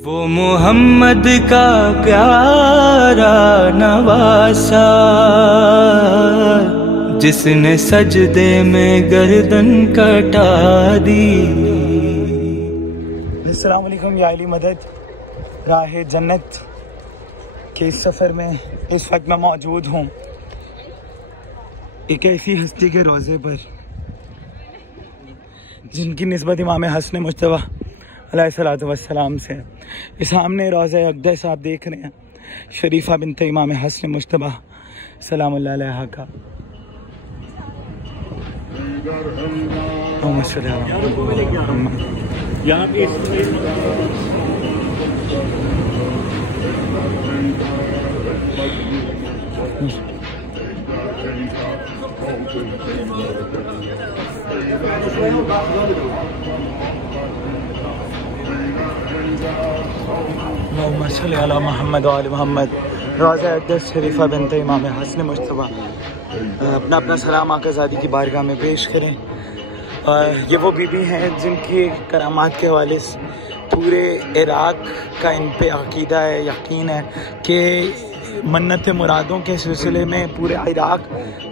वो मोहम्मद का प्यारा नवासा, जिसने सजदे में गर्दन कटा दी। अस्सलाम वालेकुम या अली मदद। राह जन्नत के इस सफ़र में इस वक्त मैं मौजूद हूँ एक ऐसी हस्ती के रोज़े पर जिनकी निस्बत इमाम हसन मुज्तबा अलैहिस्सलातु वस्सलाम से। इस सामने रोज़ा अक़दस आप देख रहे हैं, शरीफा बिन्त इमाम हसन मुज्तबा सलामुल्लाह अलैहा का। यहाँ पे मोहम्मद वाल मोहम्मद। रोज़ा अक़दस शरीफा बिन्त इमाम हसन मुज्तबा अपना अपना सलाम आक़ाज़ादी की बारगाह में पेश करें। ये वो बीबी हैं जिनकी करामात के हवाले से पूरे इराक़ का इन पे अक़ीदा है, यकीन है कि मन्नत मुरादों के सिलसिले में पूरे इराक़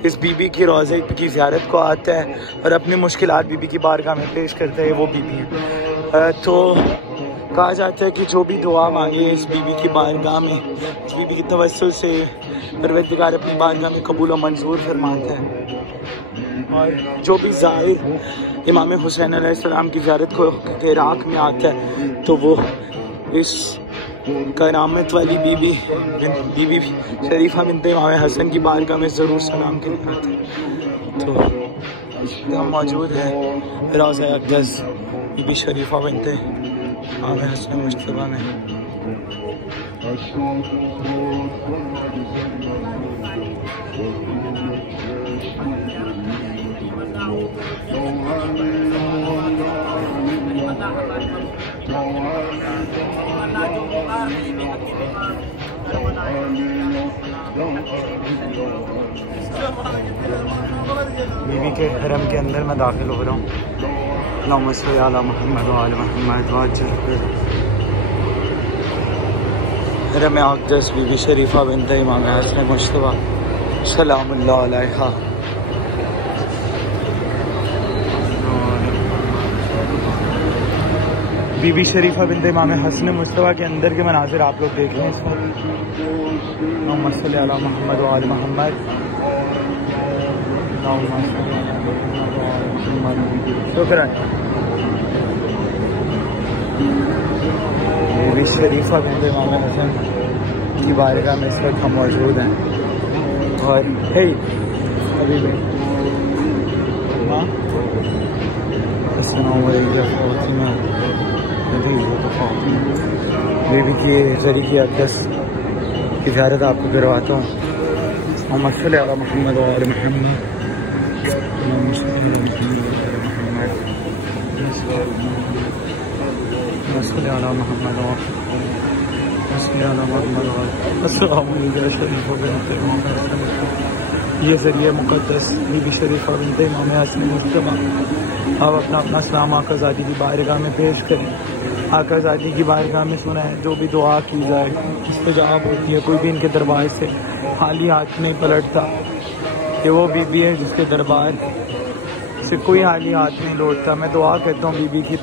इस बीबी की रोज़े की ज़ियारत को आता है और अपनी मुश्किलात बीबी की बारगाह में पेश करता है। वो बीबी हैं। तो कहा जाता है कि जो भी दुआ मांगे इस बीबी की बारगाह में, इस बीबी की तवस्सुल से परवरदिगार अपनी बारगाह में कबूल और मंजूर फरमाता है। और जो भी ज़ाहिर इमाम हुसैन अलैहिस्सलाम की ज़ियारत को इराक़ में आता है तो वो इस करामत वाली बीबी शरीफा बिन्त इमाम हसन की बारगाह में ज़रूर सलाम के लिए आते हैं। तो हम मौजूद है रोज़ा अक़दस बीबी शरीफा बिन्त इमाम हसन मुज्तबा में। बीबी के हरम के अंदर मैं दाखिल हो रहा हूँ। अल्लाहुम्मा सल्ली अला मुहम्मद व आले मुहम्मद। हरम अक़दस बीबी शरीफा बिन्त इमाम हसन मुज्तबा सलामुल्लाह अलैहा। बीबी शरीफा बिन्त इमाम हसन मुज्तबा के अंदर के मनाज़िर आप लोग देख लें इस वक्त। अल्लाहुम्मा सल्ली अला मुहम्मद व आले मुहम्मद। शुक्र। बीबी शरीफा बिन्त इमाम हसन की बारगाह में इस वक्त हम मौजूद हैं। और हे अभी भी बीबी की ज़री की अक़दस की ज़ियारत आपको करवाता हूँ। मोहम्मद सल्ली अला मुहम्मद व आले मुहम्मद। ये ज़रिए मुक़द्दस बीबी शरीफा बिन्त इमाम हसन मुज्तबा आप अपना अपना सलाम आक़ाज़ादी की बारगाह में पेश करें। आक़ाज़ादी की बारगाह में सुना है जो भी दुआ की जाए इस्तजाब होती है। कोई भी इनके दरबार से खाली हाथ नहीं पलटता। ये वो बीबी है जिसके दरबार से कोई खाली हाथ नहीं लौटता। मैं दुआ करता हूँ बीबी की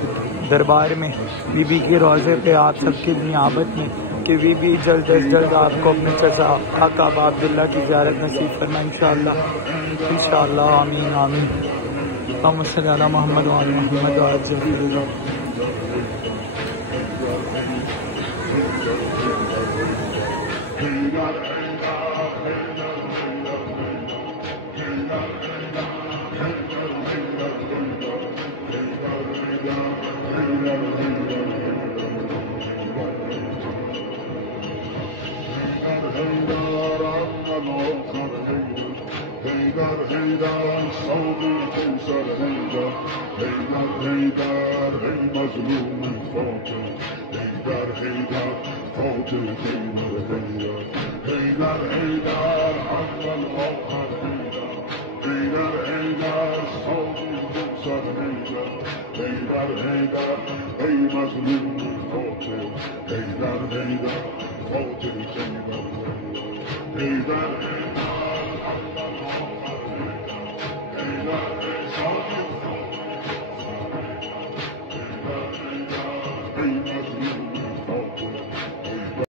दरबार में, बीबी के रोज़े पे आप सबके नियाबत में कि बीबी जल्द अज जल्द आपको अपने चचा आका अब्दुल्ला की ज़ियारत नसीब फरमा इंशाअल्लाह इंशाअल्लाह। आमीन आमीन। अल्लाहुम्मा सल्ली अला मुहम्मद व आले Muhammad. Hey, Hey, you gotta, hey, you gotta, hold to the chain, you gotta, hey, you gotta.